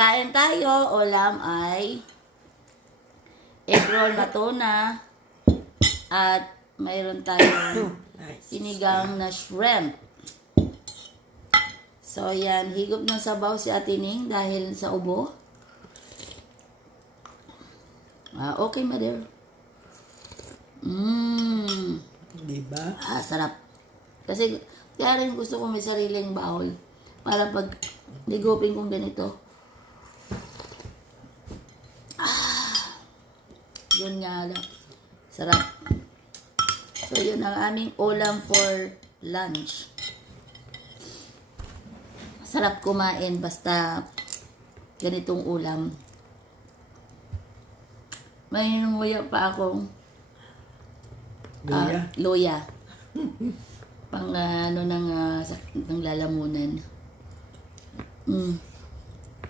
Kain tayo. Ulam ay egg roll na tuna. At mayroon tayong sinigang na shrimp. So, yan. Higop ng sabaw si Ate Ning dahil sa ubo. Okay, mother. Diba? Sarap. Kasi, kaya rin gusto ko may sariling bowl. Para pag ligupin kong ganito. Yun nga lang. Sarap. So, yun ang aming ulam for lunch. Sarap kumain basta ganitong ulam. May nanguya pa akong luya. Pang ng lalamunan.